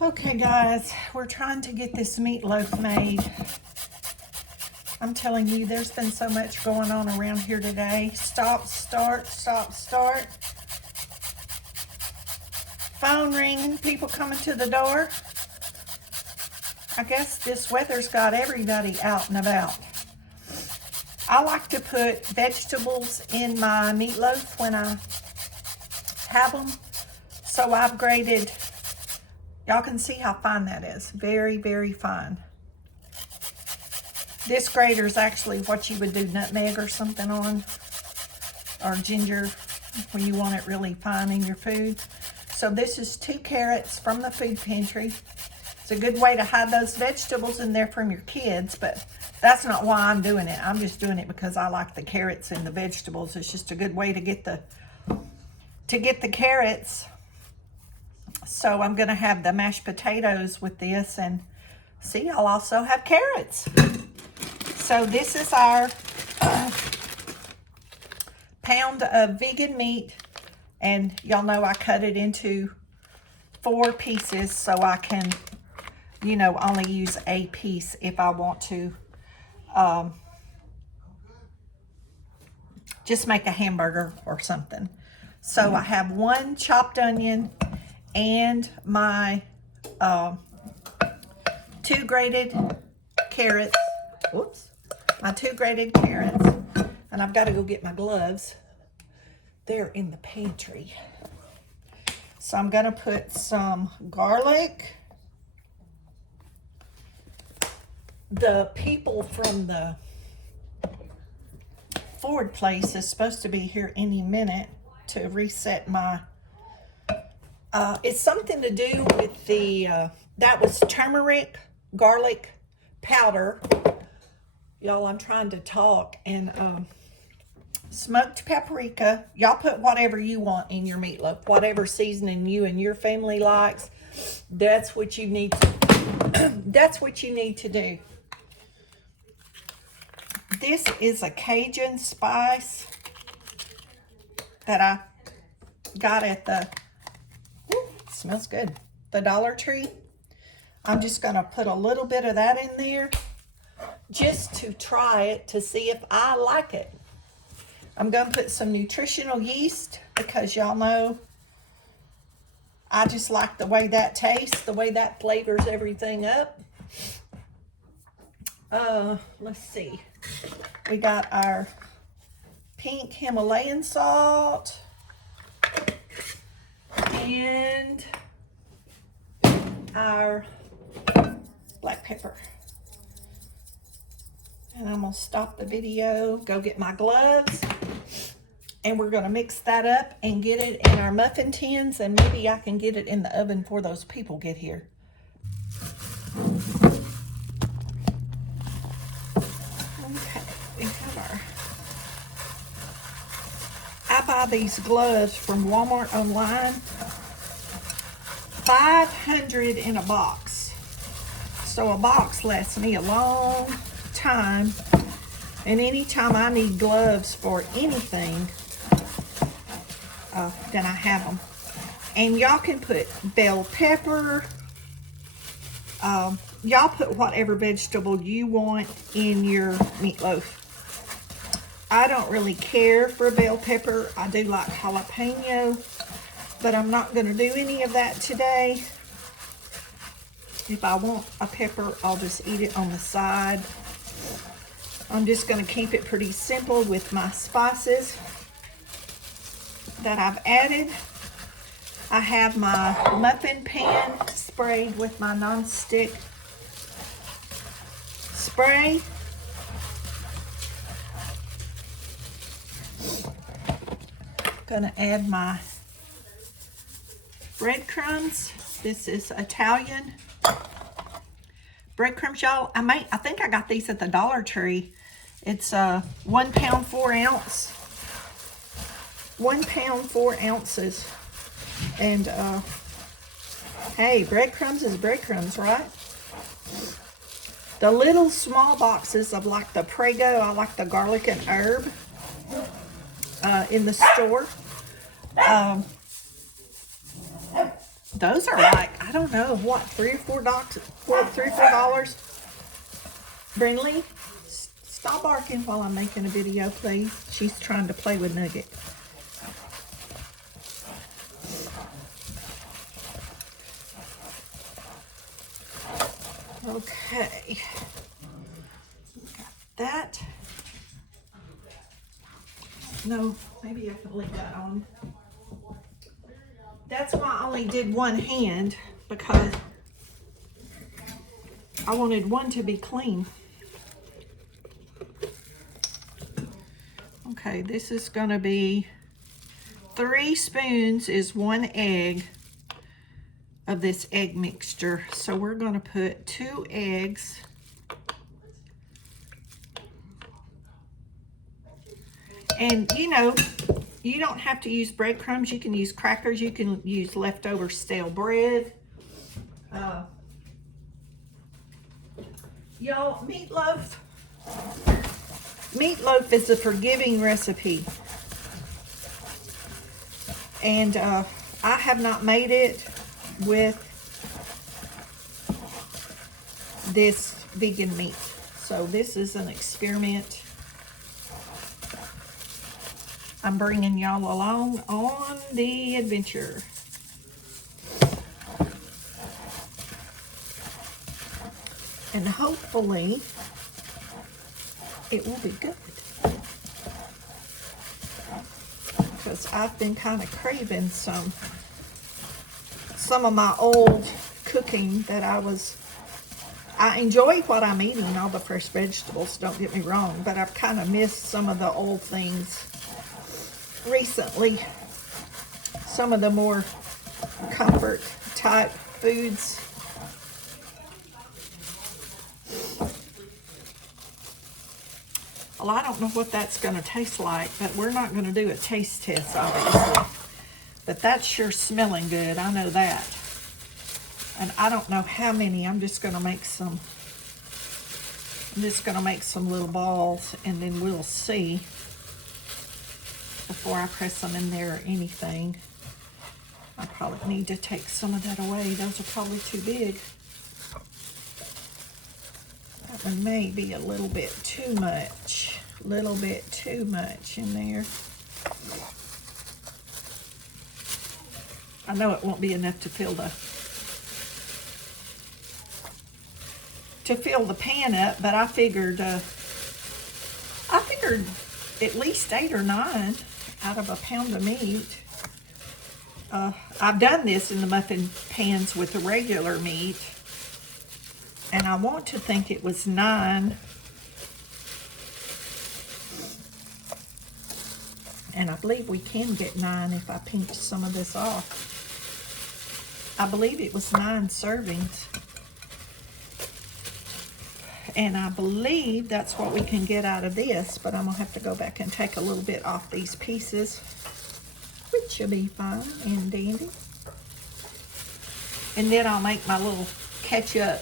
Okay guys, we're trying to get this meatloaf made. I'm telling you, there's been so much going on around here today. Stop, start, stop, start. Phone ringing, people coming to the door. I guess this weather's got everybody out and about. I like to put vegetables in my meatloaf when I have them. So I've grated. Y'all can see how fine that is. Very, very fine. This grater is actually what you would do nutmeg or something on, or ginger when you want it really fine in your food. So this is 2 carrots from the food pantry. It's a good way to hide those vegetables in there from your kids, but that's not why I'm doing it. I'm just doing it because I like the carrots and the vegetables. It's just a good way to get the carrots. So I'm gonna have the mashed potatoes with this, and see, I'll also have carrots. So this is our pound of vegan meat, and y'all know I cut it into 4 pieces so I can, you know, only use a piece if I want to just make a hamburger or something. So I have 1 chopped onion and my 2 grated carrots. Whoops. My 2 grated carrots. And I've got to go get my gloves. They're in the pantry. So I'm going to put some garlic. The people from the Ford place is supposed to be here any minute to reset my it's something to do with the that was turmeric garlic powder. Y'all, I'm trying to talk. And smoked paprika. Y'all put whatever you want in your meatloaf, whatever seasoning you and your family likes. That's what you need to that's what you need to do. This is a Cajun spice that I got at the smells good, the Dollar Tree. I'm just gonna put a little bit of that in there just to try it to see if I like it. I'm gonna put some nutritional yeast because y'all know I just like the way that tastes, the way that flavors everything up. Let's see. We got our pink Himalayan salt and our black pepper. And I'm gonna stop the video, go get my gloves, and we're gonna mix that up and get it in our muffin tins, and maybe I can get it in the oven before those people get here. Okay, we have our, I buy these gloves from Walmart online. 500 in a box. So a box lasts me a long time. And anytime I need gloves for anything, then I have them. And y'all can put bell pepper. Y'all put whatever vegetable you want in your meatloaf. I don't really care for bell pepper. I do like jalapeno, but I'm not going to do any of that today. If I want a pepper, I'll just eat it on the side. I'm just going to keep it pretty simple with my spices that I've added. I have my muffin pan sprayed with my non-stick spray. Gonna add my breadcrumbs. This is Italian breadcrumbs, y'all. I think I got these at the Dollar Tree. It's 1 pound 4 ounce. 1 pound 4 ounces. And hey, breadcrumbs is breadcrumbs, right? The little small boxes of like the Prego, I like the garlic and herb in the store. Those are like, I don't know, what, $3 or $4? Brindley, stop barking while I'm making a video, please. She's trying to play with Nugget. Okay. Got that. No, maybe I can leave that on. That's why I only did one hand, because I wanted one to be clean. Okay, this is going to be 3 spoons is 1 egg of this egg mixture. So we're going to put 2 eggs. And you know, you don't have to use breadcrumbs. You can use crackers. You can use leftover stale bread. Y'all, meatloaf is a forgiving recipe. And I have not made it with this vegan meat. So this is an experiment. I'm bringing y'all along on the adventure. And hopefully it will be good. Because I've been kind of craving some of my old cooking that I enjoy what I'm eating, all the fresh vegetables, don't get me wrong, but I've kind of missed some of the old things recently, some of the more comfort type foods. Well, I don't know what that's going to taste like, but we're not going to do a taste test, obviously. But that's sure smelling good, I know that. And I don't know how many, I'm just going to make some little balls, and then we'll see before I press them in there or anything. I probably need to take some of that away. Those are probably too big. That one may be a little bit too much. A little bit too much in there. I know it won't be enough to fill the pan up, but I figured at least 8 or 9 out of a pound of meat. I've done this in the muffin pans with the regular meat, and I want to think it was 9. And I believe we can get 9 if I pinch some of this off. I believe it was 9 servings. And I believe that's what we can get out of this, but I'm gonna have to go back and take a little bit off these pieces, which will be fine and dandy. And then I'll make my little ketchup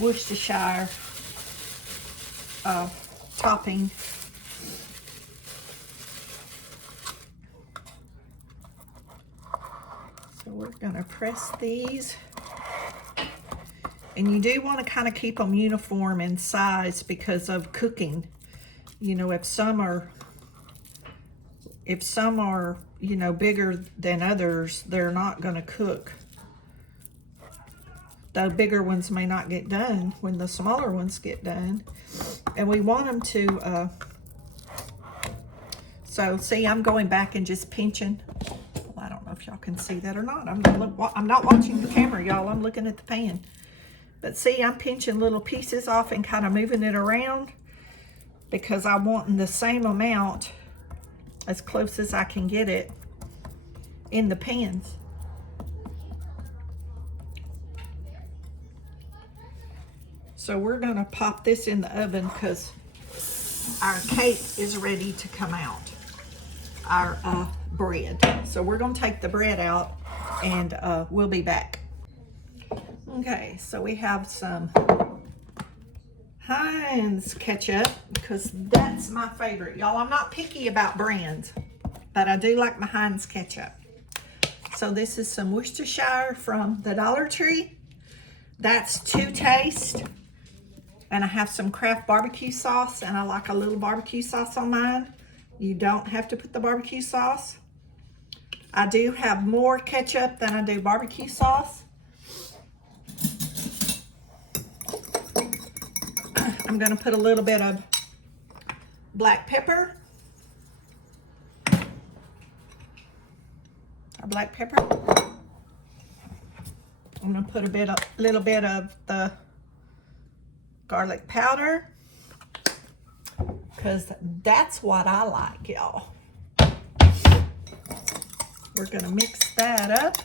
Worcestershire topping. So we're gonna press these. And you do want to kind of keep them uniform in size because of cooking. You know, if some are, you know, bigger than others, they're not going to cook. The bigger ones may not get done when the smaller ones get done. And we want them to, so see, I'm going back and just pinching. Well, I don't know if y'all can see that or not. I'm not watching the camera, y'all. I'm looking at the pan. But see, I'm pinching little pieces off and kind of moving it around because I want the same amount, as close as I can get it, in the pans. So we're going to pop this in the oven because our cake is ready to come out, our bread. So we're going to take the bread out and we'll be back. Okay, so we have some Heinz ketchup because that's my favorite. Y'all, I'm not picky about brands, but I do like my Heinz ketchup. So this is some Worcestershire from the Dollar Tree. That's to taste. And I have some Kraft barbecue sauce, and I like a little barbecue sauce on mine. You don't have to put the barbecue sauce. I do have more ketchup than I do barbecue sauce. I'm gonna put a little bit of black pepper. Black pepper. I'm gonna put a little bit of the garlic powder, because that's what I like, y'all. We're gonna mix that up.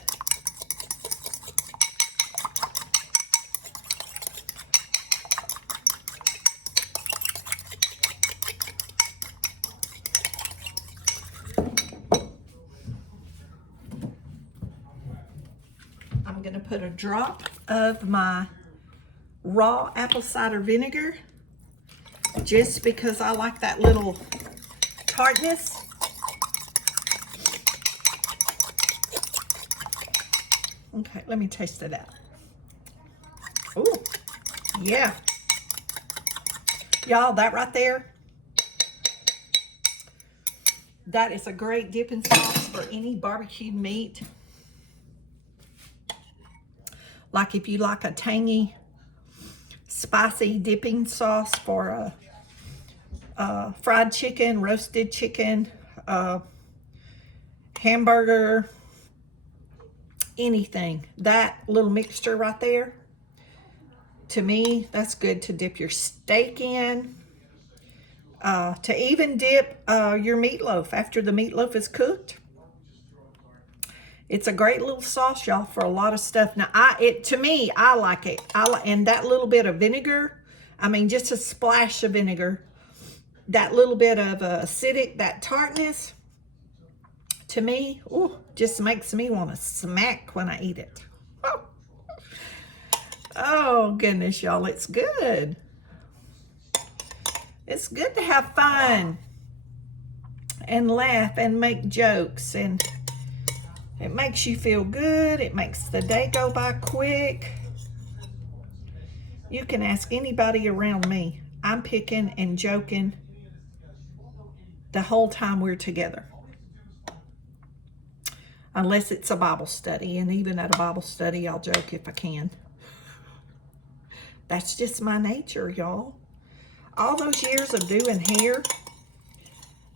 I'm gonna put a drop of my raw apple cider vinegar, just because I like that little tartness. Okay, let me taste it out. Oh, yeah. Y'all, that right there, that is a great dipping sauce for any barbecued meat. Like if you like a tangy, spicy dipping sauce for a fried chicken, roasted chicken, hamburger, anything. That little mixture right there, to me, that's good to dip your steak in. To even dip your meatloaf after the meatloaf is cooked. It's a great little sauce, y'all, for a lot of stuff. Now, to me, I like it. And that little bit of vinegar, I mean, just a splash of vinegar, that little bit of acidic, that tartness, to me, ooh, just makes me want to smack when I eat it. Oh, oh goodness, y'all, it's good. It's good to have fun and laugh and make jokes, and it makes you feel good. It makes the day go by quick. You can ask anybody around me. I'm picking and joking the whole time we're together. Unless it's a Bible study, and even at a Bible study, I'll joke if I can. That's just my nature, y'all. All those years of doing hair,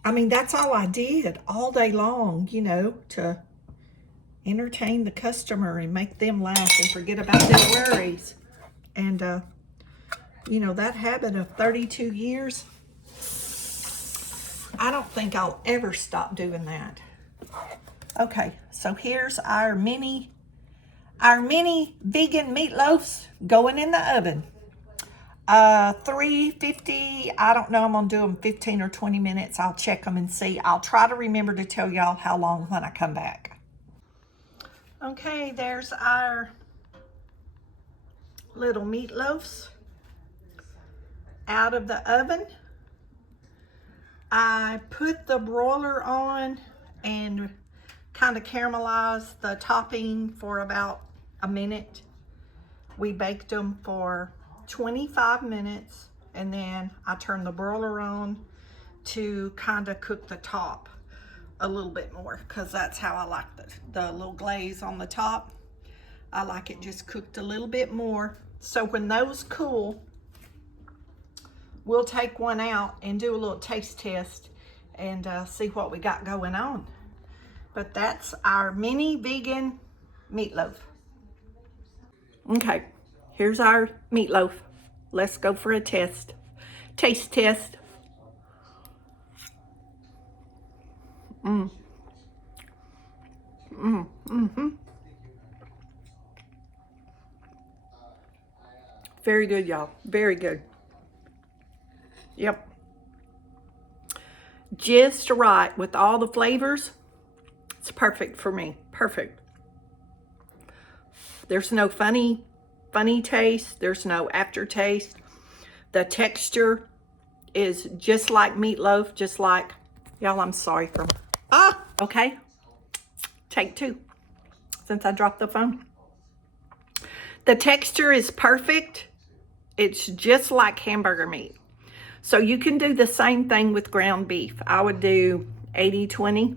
I mean, that's all I did all day long, you know, to entertain the customer and make them laugh and forget about their worries. And, you know, that habit of 32 years, I don't think I'll ever stop doing that. Okay, so here's our mini vegan meatloafs going in the oven. 350, I don't know, I'm gonna do them 15 or 20 minutes. I'll check them and see. I'll try to remember to tell y'all how long when I come back. Okay, there's our little meatloafs out of the oven. I put the broiler on and kind of caramelized the topping for about a minute. We baked them for 25 minutes, and then I turned the broiler on to kind of cook the top a little bit more, because that's how I like the little glaze on the top. I like it just cooked a little bit more. So when those cool, we'll take one out and do a little taste test and see what we got going on. But that's our mini vegan meatloaf. Okay, here's our meatloaf. Let's go for a test. Taste test. Very good, y'all. Very good. Yep. Just right with all the flavors. It's perfect for me. Perfect. There's no funny taste. There's no aftertaste. The texture is just like meatloaf, just like, y'all, I'm sorry for, okay. Take two. since I dropped the phone. The texture is perfect. It's just like hamburger meat. So you can do the same thing with ground beef. I would do 80-20.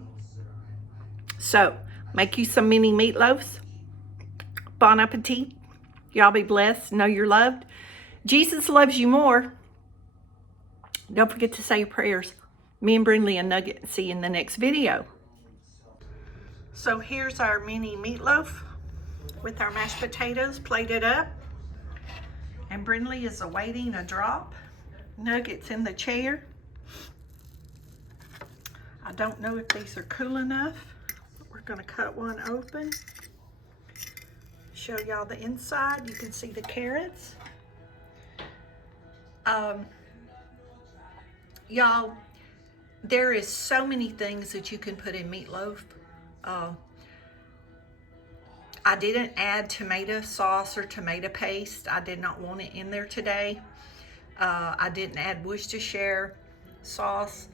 So make you some mini meatloaves. Bon appetit. Y'all be blessed. Know you're loved. Jesus loves you more. Don't forget to say your prayers. Me and Brindley a nugget. See you in the next video. So here's our mini meatloaf with our mashed potatoes plated up. And Brindley is awaiting a drop. Nuggets in the chair. I don't know if these are cool enough. We're going to cut one open. Show y'all the inside. You can see the carrots. Y'all, there is so many things that you can put in meatloaf. I didn't add tomato sauce or tomato paste. I did not want it in there today. I didn't add Worcestershire sauce.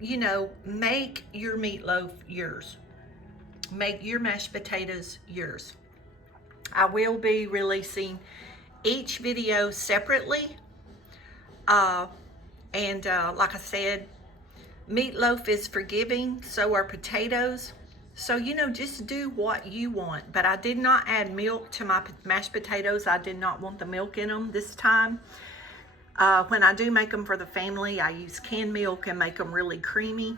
You know, make your meatloaf yours. Make your mashed potatoes yours. I will be releasing each video separately. Like I said, meatloaf is forgiving, so are potatoes. So, you know, just do what you want. But I did not add milk to my mashed potatoes. I did not want the milk in them this time. When I do make them for the family, I use canned milk and make them really creamy.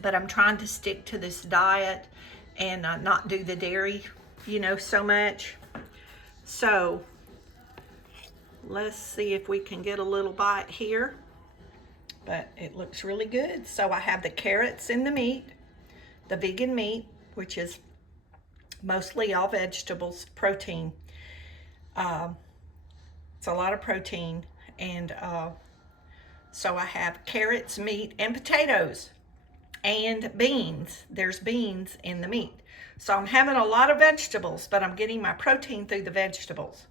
But I'm trying to stick to this diet and not do the dairy, you know, so much. So let's see if we can get a little bite here. But it looks really good. So I have the carrots in the meat, the vegan meat, which is mostly all vegetables, protein. It's a lot of protein. And so I have carrots, meat, and potatoes, and beans. There's beans in the meat. So I'm having a lot of vegetables, but I'm getting my protein through the vegetables.